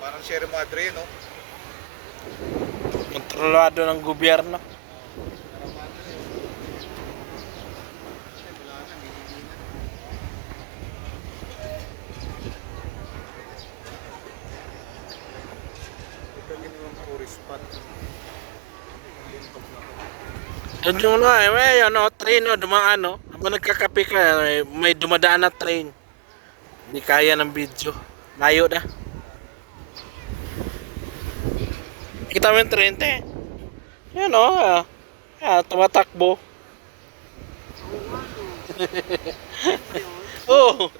Parang Sierra Madre, no? Kontrolado ng gobyerno. Ito ginawang tourist spot. Doon yung may ano, train o dumaan no. Habang nagkakape ka, may dumadaan na train. Hindi kaya ng video. Layo na. Kita mo yung train, te. Yan o. Tumatakbo. Oh.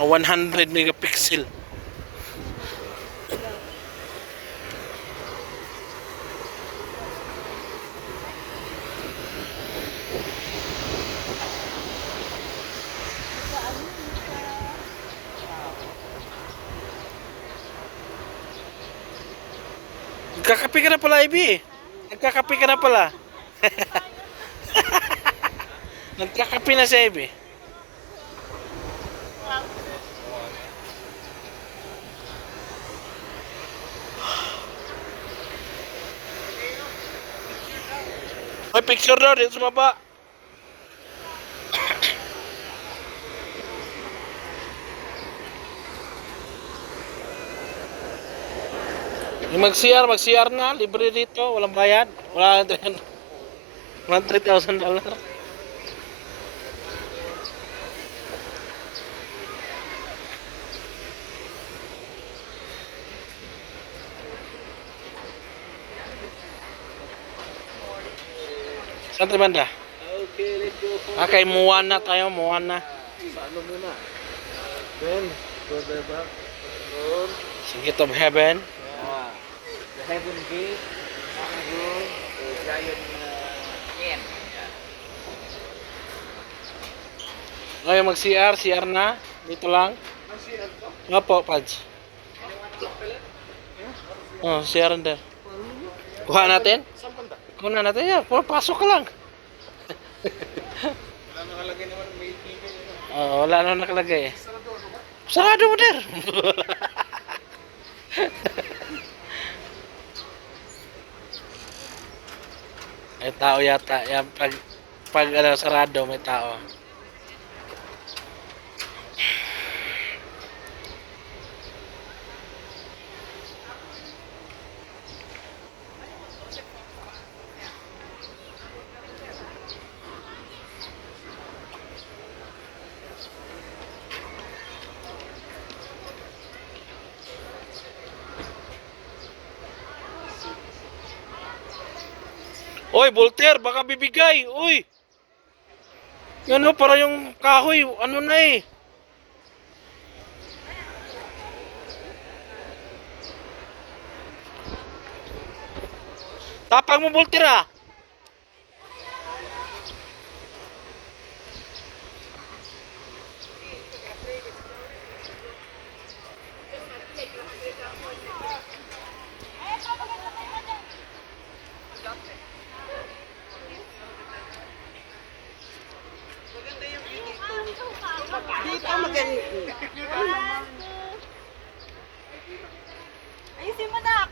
Mga 100 megapixel. Nagkakape ka na pala, Ivy. Nagkakape ka na pala. Nagkakape na si Ivy. May picture daw dito sa baba. Yung mag-CR na, libre dito, walang bayad. Wala $100,000. Saan tayo banda? Okay, let's go. Kay Moana tayo, Moana. Paano muna? Then, go there back. Doon. Gate of Heaven. Yeah. The Heaven Gate. Doon. The giant can. Ngayon mag-CR, CR na. Dito lang. Nga po, Pads. Oh, CR na. Kuha natin? Saan banda? Kuha natin yan. Pasok ka lang. Wala nakalagay naman may TV. Oo, wala na nakalagay eh. Sarado mo, der. May tao yata. Yan, pag ano, sarado, may tao. Oy, Voltaire, baka bibigay. Uy. Yan o, para yung kahoy, ano na eh. Tapang mo, Voltaire ah. Dito maganda. Ayusin mo na.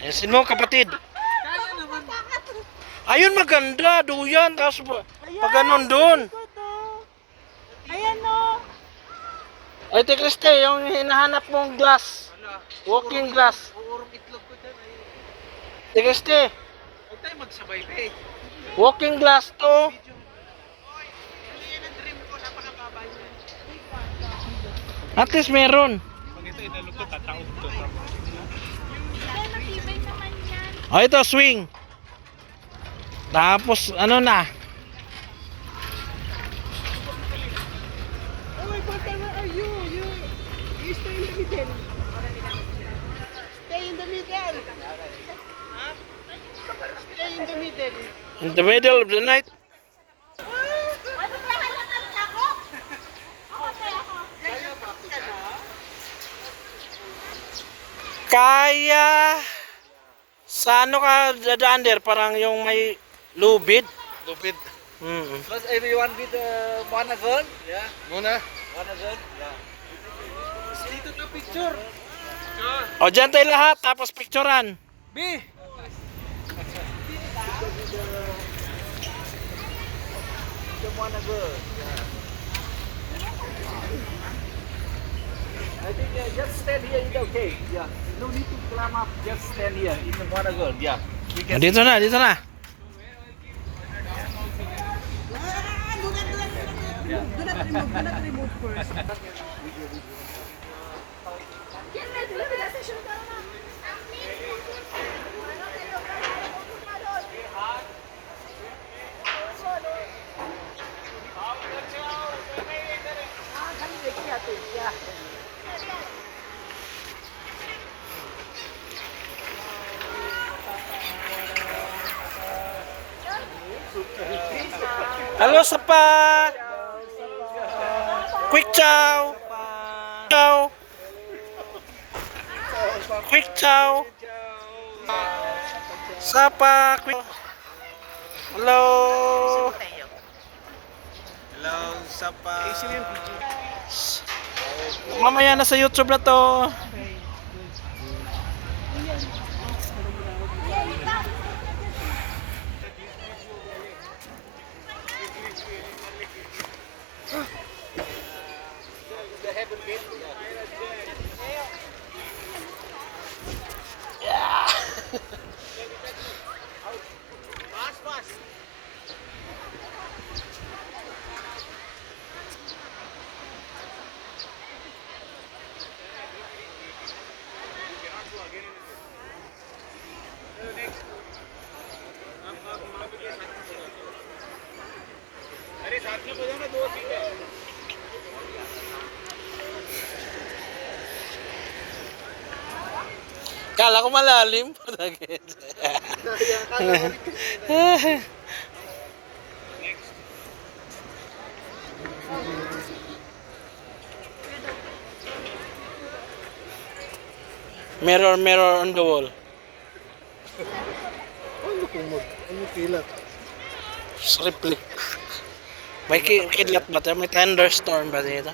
Ayusin mo, kapatid. Kaya naman. Ayun, maganda. Duyan. Tapos pag ganun doon. Ayan no. Ay, te Kriste, yung hinahanap mong glass. Walking glass. Uurong itlog ko dyan. Te Kriste, Huwag tayo magsabay, be. walking glass to. Yan ang dream ko. Napakababa niya. At least meron. Pag ito inalog ko, tataog to. Ay, matibay naman yan. O, ito, swing. Tapos, ano na. Oh my God, where are you? You stay in the middle. Stay in the middle. Stay in the middle. In the middle of the night. Ano ba halang ako? Ako kaya ako. Kaya sa ano ka dadaan der? Parang yung may lubid. Lupit. Mm. Plus everyone with one girl. Yeah. Muna. One girl. Yeah. Dito na picture. O dyan tayo lahat, tapos picturean. B. The one girl. Yeah. I think just stand here is okay. Yeah. No need to climb up. Just stand here in the one girl. Yeah. We O, dito na, dito na. Do not remove first. Halo Sapa. Quick chow. Chow. Quick chow. Sapa. Quick. Halo. Hello, Sapa. Mamaya na sa YouTube na to. Kala ko malalim. Mirror, mirror on the wall. Ano kilat? Reflect. May kidlat ba ito? May thunderstorm ba dito?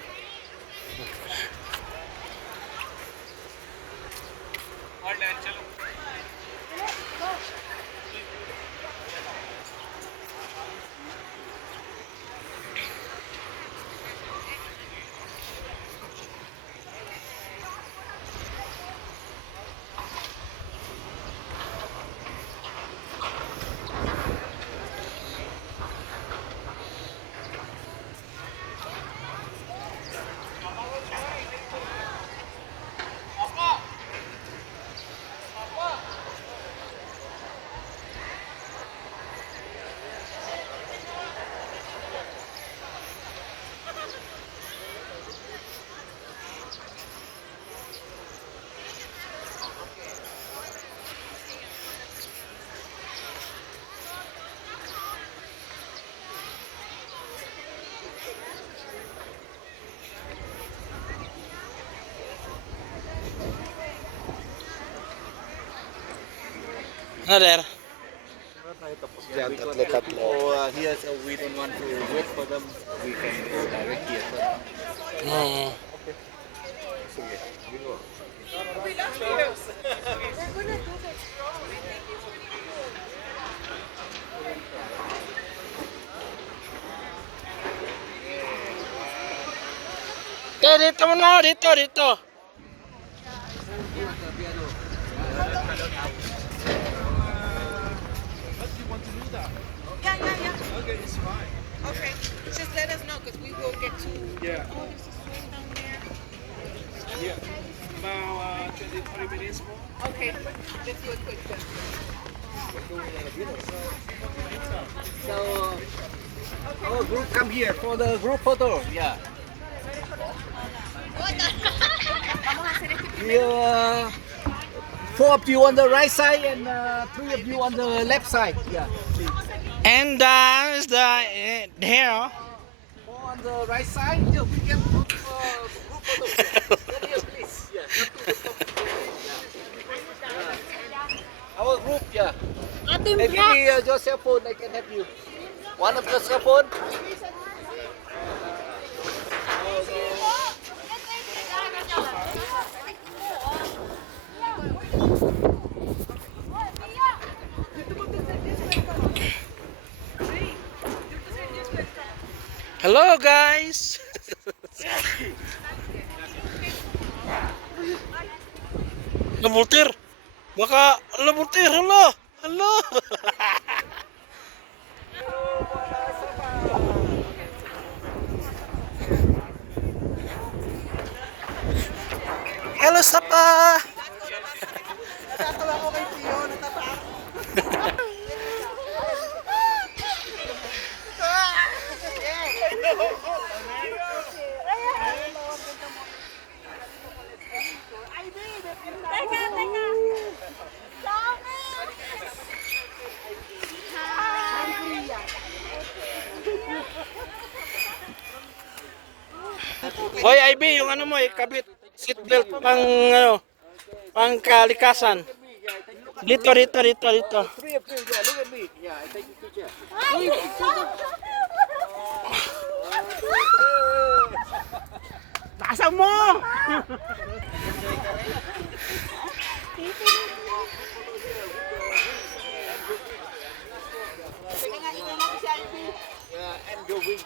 Ano der? Tatlo. Here's we don't want to wait for them. We can go direct here. Hmm. Dito mo na, dito. Yeah. Okay, it's fine. Okay, just let us know because we will get to. Yeah. Oh, there's a swing down there. Yeah. About 20 minutes more. Okay, let's do a quick one. So our group come here for the group photo. Yeah. We, 4 of you on the right side and 3 of you on the left side. Yeah. And is the here. 4 on the right side. Yeah, we can group photo. Get here, please. Yeah. Not to the top. Yeah. your cell phone, I can help you. One of your cell phone? Hello guys. Labultir. Baka labultir. Hello. Hello. Hello Sapa. Natatawa ko kay Pio, natatawa. Teka, teka. Hoy IB, yung ano mo ikabit seatbelt pang kalikasan. Dito. Three of you, yeah, look at me. Yeah, I take you picture. Nasa mo. Yeah, and going.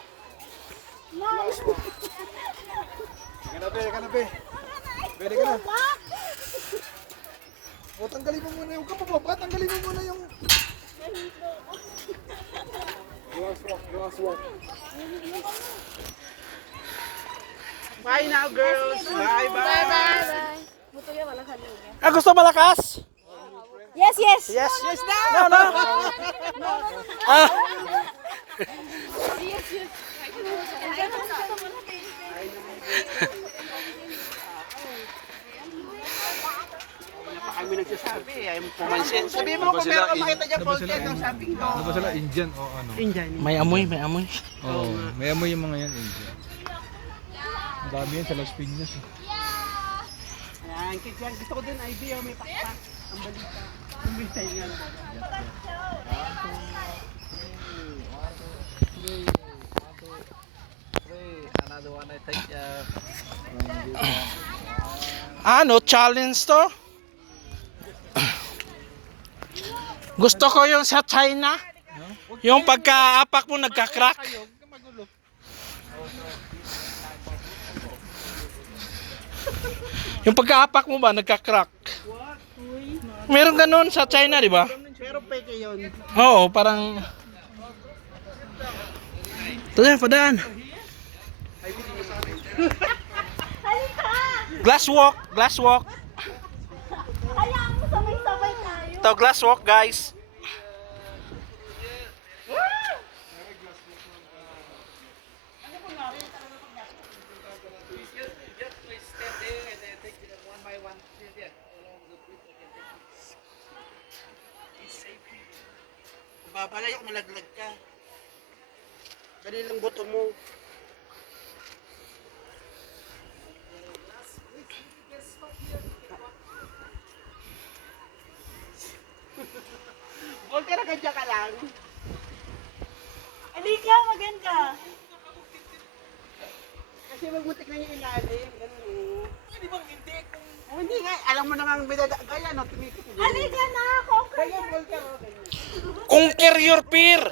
Kanabe. Pwede ka na. O, tanggalin mo muna yung kapababa. Tanggalin mo muna yung... Crosswalk. Bye now, girls. Bye, bye. Gusto malakas? Yes, yes. Yes. Yes, now. No. Ah. Kami nagsasabi, ayaw mo pumansin. Sabi mo kung meron ka makita dyan, Voltes, ang sabi ko. Ano ba sila? Indian o ano? Indian. May amoy. Oo. May amoy yung mga yan, Indian. Ang dami yan sa Las Piñas. Eh. Ayan, kaya gusto ko din, IB, may pakpak. Ang balita. Ang balita yan. Three. Another one, I take. Ano, challenge to? Gusto ko yung sa China. Yung pagka-apak mo nagka-crack. Yung pagka-apak mo ba nagka-crack? Meron ganun sa China, di ba? Pero peke yun. Oo, parang... Padaan. Glass walk. Hayaan mo sabay-sabay tayo. Ito, glass walk, guys. Just please stand there and then take it one by one. Yeah, along the bridge. Babalayok, malaglag ka. Dali lang buto mo. Volker, kadya ka lang. Halika, maganda. Kasi magbutik na yung ilalim. Ganun o. Pwede bang hindi? Oh, hindi nga. Alam mo naman gaya, no? Tumikot. Halika na, conquer. Kaya, Volker, o. Conquer your fear.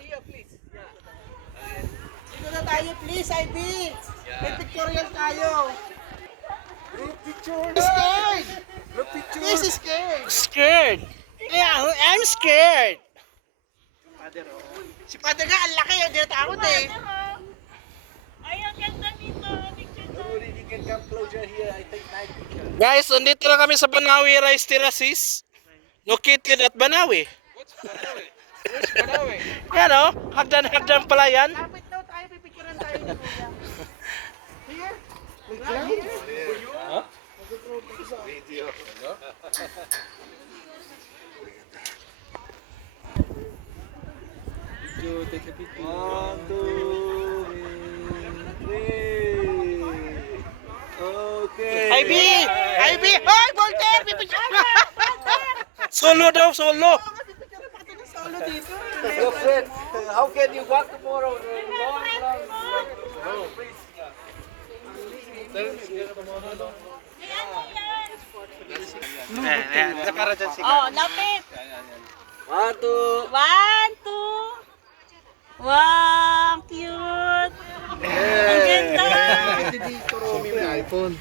Dito na tayo, please, IB. May pictorial tayo. Group picture Scared! Group picture! This is scared. Scared. Yeah, I'm scared. Si Father nga, ang laki. Hindi natakot eh. Ay, ang ganda nito. Picture tayo. You can come closer here. I take night picture. Guys, andito na kami sa Banawi Rice Terraces. Located at Banawi. Where's Banawi? Yan o, hagdan pala yan. Lapit daw tayo, pipicturean tayo ni Kuya. Here? Here? Take a picture. 1, 2, 3. Okay. IB! IB! Hoy, Volker! Pipicture! Solo daw, solo. Pipicture pa ito ng solo dito. Your friend, how can you walk tomorrow? Oh, please. Oh, lapit. 1, 2. 1, 2. Wow, cute. Ang ganda. iPhone.